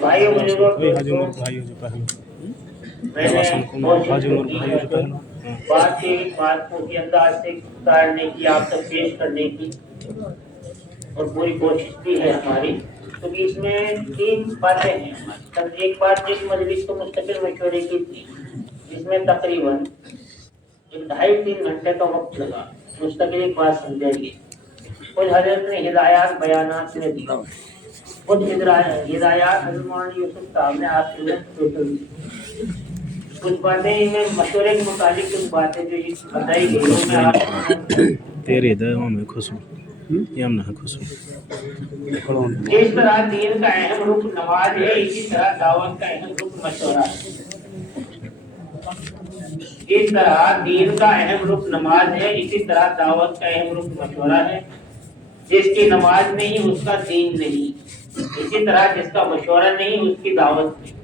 भाइयों बुजुर्गों, बात की बात को की अंदाज से उतारने की, आप तक पेश करने की और पूरी कोशिश भी है हमारी। क्योंकि इसमें 3 बातें हैं हमारी। एक बात इस मजलिस को मुस्तकिल मशवरे की थी, जिसमें तकरीबन 2.5-3 घंटे का वक्त लगा मुस्तकिल एक बात समझाइए। कुछ हजरत ने हिदायत बयानात में दिया, कुछ हिदायत हजरत मौलाना यूसुफ साहब ने आपके लिए टोटल दी। कुछ बातें इनमें मशवरे के मुताबिक कुछ बातें जो ये बताई गई हैं, मैं आपको तेरे दवा में खुशबू यमना खुशबू। जिस तरह दीन का अहम रुकन नमाज है, इसी तरह दावत का अहम रुकन मशवरा है। जिस तरह दीन का अहम रुकन नमाज है, इसी तरह दावत का अहम रुकन मशवरा है। जिसकी नमाज नहीं उसका दीन नहीं, इसी तरह जिसका मशवरा नहीं उसकी दावत नहीं।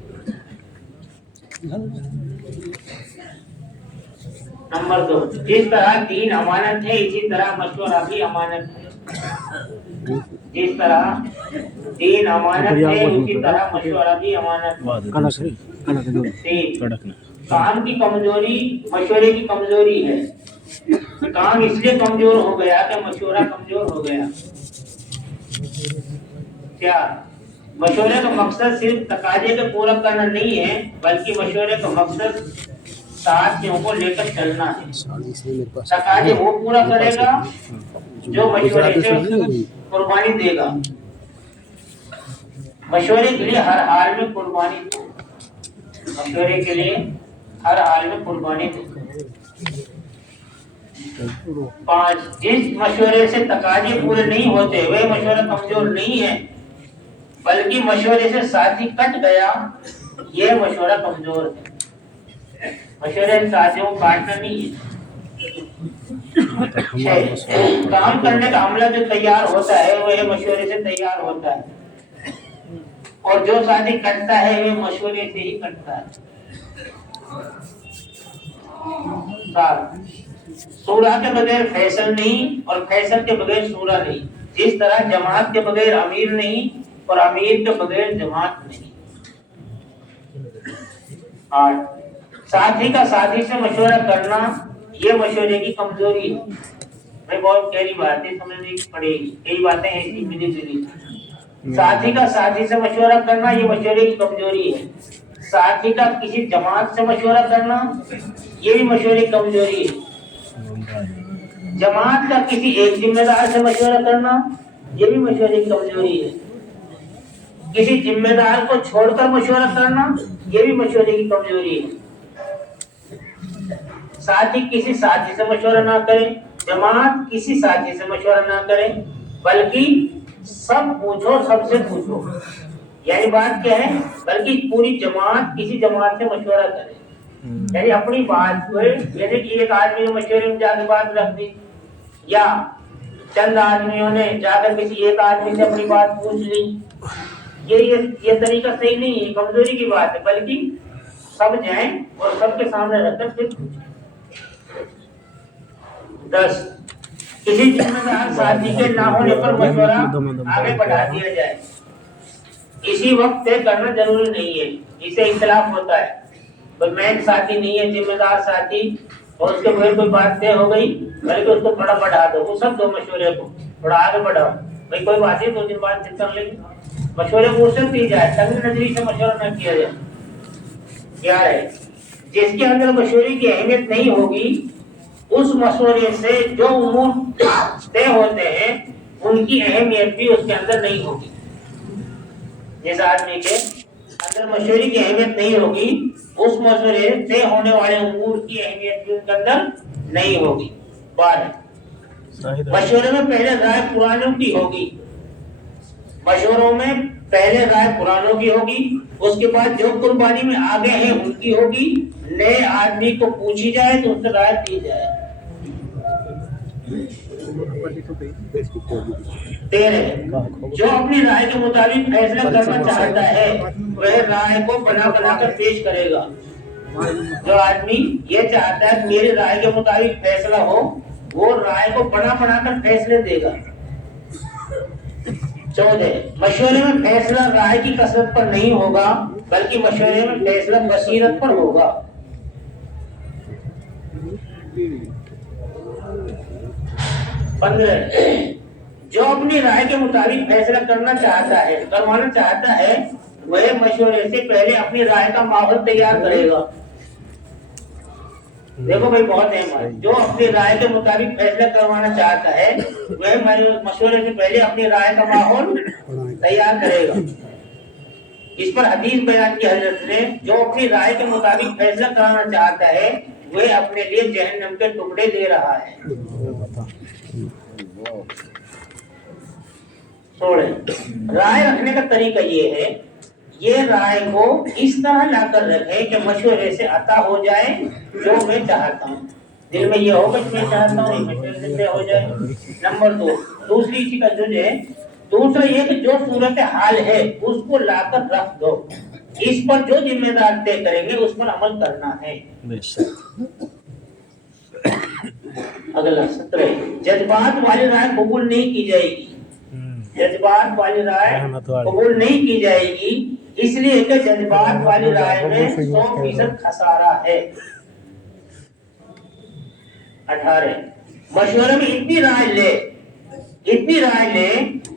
नंबर 2, जिस तरह दीन अमानत है, इसी तरह मशवरा भी अमानत है। जिस तरह दीन अमानत है, उसी तरह मशवरा भी अमानत है। काम की कमजोरी मशवरे की कमजोरी है। काम इसलिए कमजोर हो गया कि मशवरा कमजोर हो गया। क्या मशवरे का मकसद सिर्फ तकाजे को पूरा करना नहीं है, बल्कि मशवरे का मकसद साथियों को लेकर चलना है। तकाजे वो पूरा करेगा जो मशवरे से कुर्बानी देगा। मशवरे के लिए हर हाल में कुर्बानी दो। मशवरे के लिए हर हाल में कुर्बानी दो। 5, जिस मशवरे से तकाजे पूरे नहीं होते वह मशवरा कमजोर नहीं है, बल्कि मशवरे से साथी कट गया यह मशवरा कमजोर है। मशवरे से साथियों को काटना नहीं है। काम करने का अमला जो तैयार होता है वह मशवरे से तैयार होता है, और जो साथी कटता है वह मशवरे से ही कटता है। 7, सूरा के बगैर फैसल नहीं और फैसल के बगैर सूरा नहीं। जिस तरह जमात के बगैर अमीर नहीं और अमीर के बगैर जमात नहीं। 8, साथी का साथी से मशवरा करना ये मशवरे की कमजोरी है। भाई बहुत गहरी बातें समझने की पड़ेगी, कई बातें ऐसी मिली जुली। साथी का साथी से मशवरा करना ये मशवरे की कमजोरी है। साथी का किसी जमात से मशवरा करना ये भी मशवरे की कमजोरी है। जमात का किसी एक जिम्मेदार से मशवरा करना ये भी मशवरे की कमजोरी है। किसी जिम्मेदार को छोड़कर मशवरा करना ये भी मशवरे की कमजोरी है। साथी किसी साथी से मशवरा ना करे, जमात किसी साथी से मशवरा ना करे, बल्कि सब पूछो, सबसे पूछो। यानी बात क्या है, बल्कि पूरी जमात किसी जमात से मशवरा करे। यानी अपनी बात को, जैसे कि एक आदमी ने मशवरे में जाकर बात रख दी, या चंद आदमियों ने जाकर किसी एक आदमी से अपनी बात पूछ ली, ये तरीका सही नहीं है, कमजोरी की बात है। बल्कि सब जाएं और सबके सामने रखकर फिर पूछें। 10, किसी जिम्मेदार साथी के ना होने पर मशवरा आगे बढ़ा दिया जाए। इसी वक्त तय करना जरूरी नहीं है, इसे इख्तिलाफ होता है। पर मैं साथी नहीं है, जिम्मेदार साथी, और उसके बगैर कोई बात तय हो गई, बल्कि उसको थोड़ा बढ़ा दो, वो सब दो मशवरे को थोड़ा आगे बढ़ाओ। भाई कोई बात नहीं, 2 दिन बाद फिर कर लेंगे। मशवरे को उससे दी जाए, तंग नजरी से मशवरा न किया जाए। क्या है, जिसके अंदर मशवरे की अहमियत नहीं होगी, उस मशवरे से जो उमूर तय होते हैं उनकी अहमियत भी उसके अंदर नहीं होगी। जिस आदमी के अंदर मशवरे की अहमियत नहीं होगी, उस मशवरे से तय होने वाले उमूर की अहमियत भी उसके अंदर नहीं होगी। 12, मशवरे में पहले राय पुरानों की होगी। मशवरों में पहले राय पुरानों की होगी, उसके बाद जो कुर्बानी में आगे हैं उनकी होगी। नए आदमी को पूछी जाए तो उससे राय दी जाए। 13, जो अपनी राय के मुताबिक फैसला करना चाहता है वह राय को बना कर पेश करेगा। जो आदमी ये चाहता है मेरी राय के मुताबिक फैसला हो, वो राय को बना कर फैसले देगा। 14 مشورے میں فیصلہ رائے کی کثرت پر نہیں ہوگا بلکہ مشورے میں فیصلہ بصیرت پر ہوگا۔ 15 جو اپنی رائے کے مطابق فیصلہ کروانا چاہتا ہے وہ مشورے سے پہلے اپنی رائے کا ماحول تیار کرے گا۔ دیکھو بھائی بہت اہم ہے، جو اپنی رائے کے مطابق فیصلہ کروانا چاہتا ہے وہ مشورے سے پہلے اپنی رائے کا ماحول تیار کرے گا۔ اس پر حدیث بیان کی حضرت نے، جو اپنی رائے کے مطابق فیصلہ کرانا چاہتا ہے وہ اپنے لیے جہنم کے ٹکڑے لے رہا ہے۔ 16 رائے رکھنے کا طریقہ یہ ہے، یہ رائے کو اس طرح لا کر رکھے کہ مشورے سے عطا ہو جائے جو میں چاہتا ہوں، دل میں یہ ہوگا کہ میں چاہتا ہوں مشورے سے ہو جائے۔ نمبر 2 دوسری اسی کا جج ہے، دوسرا یہ کہ جو صورت حال ہے اس کو لا کر رکھ دو، اس پر جو ذمہ دار طے کریں گے اس پر عمل کرنا ہے۔ اگلا 17 جذبات والی رائے قبول نہیں کی جائے گی، جذبات والی رائے قبول نہیں کی جائے گی، اس لیے کہ جذبات والی رائے میں 100% خسارہ ہے۔ 18 مشورے میں اتنی رائے لے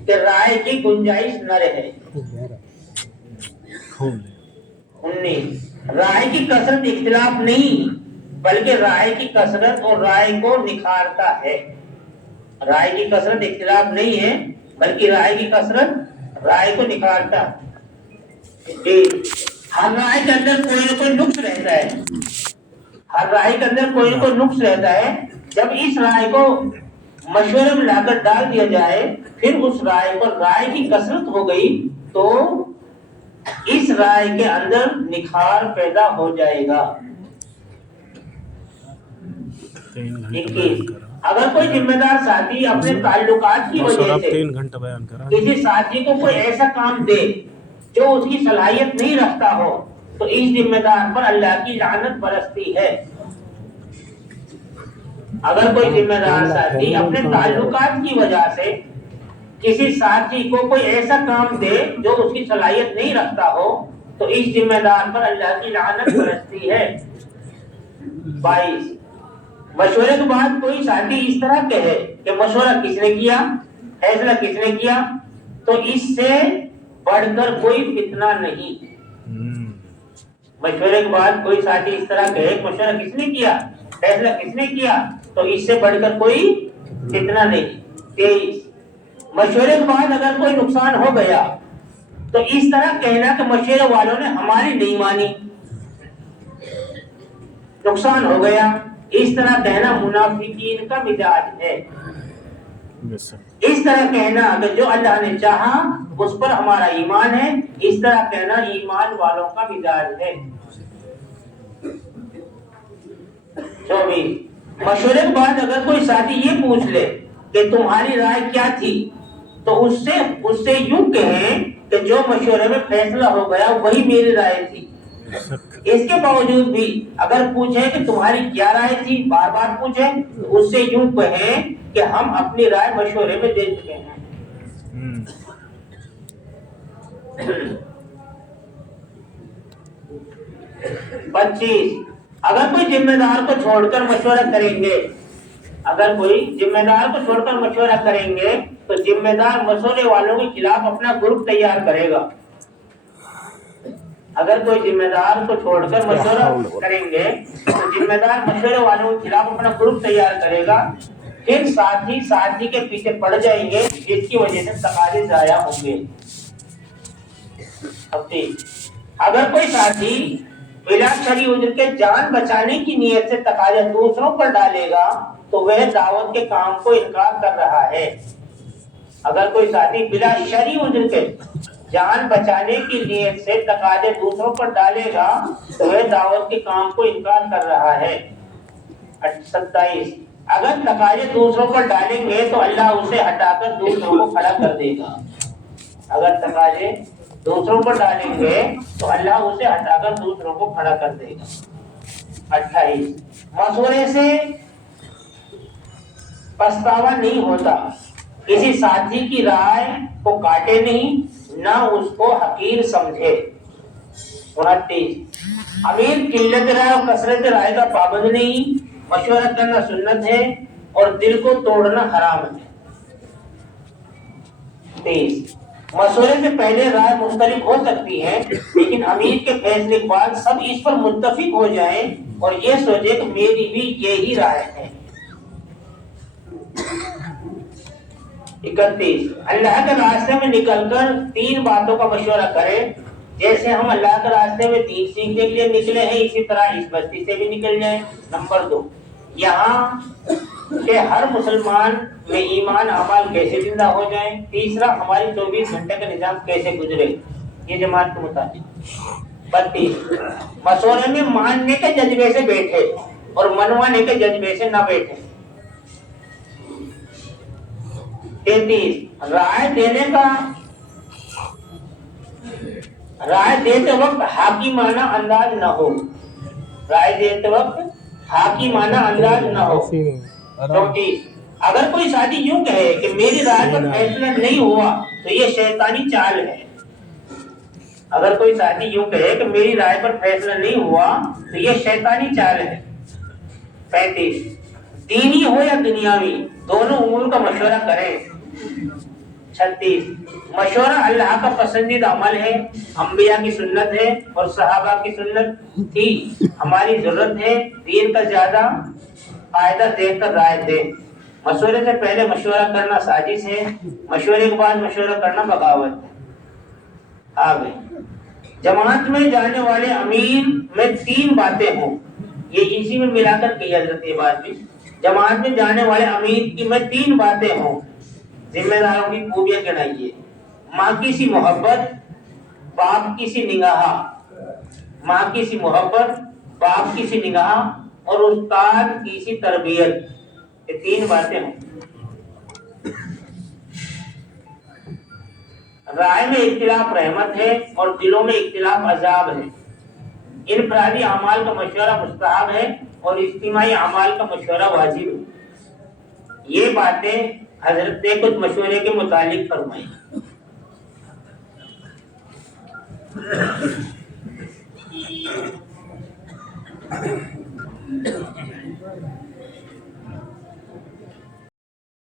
کہ رائے کی گنجائش نہ رہے۔ 19 رائے کی کثرت اختلاف نہیں بلکہ رائے کی کثرت اور رائے کو نکھارتا ہے۔ رائے کی کثرت اختلاف نہیں ہے بلکہ رائے کی کثرت رائے کو نکھارتا ہے۔ ہر رائے کے اندر کوئی نہ کوئی نقص رہتا ہے، ہر رائے کے اندر کوئی نہ کوئی نقص رہتا ہے۔ جب اس رائے کو مشورے میں لا کر ڈال دیا جائے پھر اس رائے پر رائے کی کثرت ہو گئی تو اس رائے کے اندر نکھار پیدا ہو جائے گا۔ 21 اگر کوئی ذمہ دار ساتھی اپنے تعلقات کی وجہ سے کسی ساتھی کو کوئی ایسا کام دے جو اس کی صلاحیت نہیں رکھتا ہو تو اس ذمہ دار پر اللہ کی لعنت برستی ہے۔ اگر کوئی ذمہ دار ساتھی اپنے تعلقات کی وجہ سے کسی ساتھی کو کوئی ایسا کام دے جو اس کی صلاحیت نہیں رکھتا ہو تو اس ذمہ دار پر اللہ کی لعنت برستی ہے۔ 22 مشورے کے بعد کوئی ساتھی اس طرح کہے کہ مشورہ کس نے کیا، فیصلہ کس نے کیا، تو اس سے بڑھ کر کوئی فتنہ نہیں۔ مشورے کے بعد کوئی ساتھی اس طرح کہے مشورہ کس نے کیا، فیصلہ کس نے کیا، تو اس سے بڑھ کر کوئی فتنہ نہیں۔ 23 مشورے کے بعد اگر کوئی نقصان ہو گیا تو اس طرح کہنا کہ مشورے والوں نے ہماری نہیں مانی، نقصان ہو گیا، اس طرح کہنا منافقین کا مزاج ہے۔ اس طرح کہنا کہ جو اللہ نے چاہا اس پر ہمارا ایمان ہے، اس طرح کہنا ایمان والوں کا مزاج ہے۔ 24 مشورے کے بعد اگر کوئی ساتھی یہ پوچھ لے کہ تمہاری رائے کیا تھی تو اس سے یوں کہیں کہ جو مشورے میں فیصلہ ہو گیا وہی میری رائے تھی۔ اس کے باوجود بھی اگر پوچھیں کہ تمہاری کیا رائے تھی، بار بار پوچھیں تو اس سے یوں کہیں کہ ہم اپنی رائے مشورے میں دے چکے ہیں۔ 25 اگر کوئی ذمہ دار کو چھوڑ کر مشورہ کریں گے، اگر کوئی ذمہ دار کو چھوڑ کر مشورہ کریں گے تو ذمہ دار مشورے والوں کے خلاف اپنا گروپ تیار کرے گا۔ اگر کوئی ذمہ دار کو چھوڑ کر مشورہ کریں گے تو ذمہ دار مشورے والوں کے خلاف اپنا گروپ تیار کرے گا، پھر ساتھی کے پیچھے پڑ جائیں گے جس کی وجہ سے تقاضے ضائع ہوں گے۔ اگر کوئی ساتھی بلا شرعی عذر کے جان بچانے کی نیت سے تقاضے دوسروں پر ڈالے گا تو وہ دعوت کے کام کو انکار کر رہا ہے۔ اگر کوئی ساتھی بلا شرعی عذر کے جان بچانے کی نیت سے تقاضے دوسروں پر ڈالے گا تو وہ دعوت کے کام کو انکار کر رہا ہے۔ 27 اگر تقاضے دوسروں پر ڈالیں گے تو اللہ اسے ہٹا کر دوسروں کو کھڑا کر دے گا۔ اگر تقاضے دوسروں پر ڈالیں گے تو اللہ اسے ہٹا کر دوسروں کو کھڑا کر دے گا۔ 28 مشورے سے پچھتاوا نہیں ہوتا، किसी साथी की राय को काटे नहीं, न उसको हकीर समझे। 29, अमीर किल्लत राय और कसरत राय का पाबंद नहीं, मशवरा करना सुन्नत है और दिल को तोड़ना हराम है। 30, मशवरे से पहले राय मुख्तलिफ हो सकती है, लेकिन अमीर के फैसले के बाद सब इस पर मुत्तफिक हो जाएं और ये सोचे कि मेरी भी यही राय है। 31, अल्लाह के रास्ते में निकलकर 3 बातों का मशवरा करें। जैसे हम अल्लाह के रास्ते में दीन सीखने के लिए निकले हैं, इसी तरह इस बस्ती से भी निकल जाएं। नंबर 2, यहाँ के हर मुसलमान में ईमान अमाल कैसे जिंदा हो जाए। तीसरा, हमारी 24 घंटे का निजाम कैसे गुजरे, ये जमात के मुताबिक। 32, मशवरे में मानने के जज्बे से बैठे और मनवाने के जज्बे से न बैठे। 33, राय देते वक्त हाकिमाना अंदाज न हो। राय देते वक्त हाकिमाना अंदाज न हो। 34, अगर कोई साथी यूं कहे कि मेरी राय पर फैसला नहीं हुआ तो ये शैतानी चाल है। अगर कोई साथी यूं कहे कि मेरी राय पर फैसला नहीं हुआ तो ये शैतानी चाल है। 35, दीनी हो या दुनियावी, दोनों उमूर का मशवरा करें। 36, मशवरा अल्लाह का पसंदीदा अमल है, अंबिया की सुन्नत है और सहाबा की सुन्नत थी। हमारी जरूरत है दीन का ज्यादा फायदा देखकर राय दे। मशवरे से पहले मशवरा करना साजिश है, मशवरे के बाद मशवरा करना बगावत है। आगे, जमात में जाने वाले अमीर में 3 बातें हों, ये इसी में मिलाकर की हजरत ये बात भी। जमात में जाने वाले अमीर की में 3 बातें हों, जिम्मेदारों की खूबियां गिनाइए। माँ की सी मोहब्बत, बाप की सी निगाह। माँ की सी मोहब्बत, बाप की सी निगाह और उस्ताद की सी तरबियत, ये 3 बातें हों। राय में इख्तिलाफ रहमत है और दिलों में इख्तिलाफ अजाब है। इनफरादी अमाल का मशवरा मुस्तहब है और इज्तिमाई अमाल का मशवरा वाजिब है। ये बातें हजरत ने कुछ मशवरे के मुतालिक फरमाई।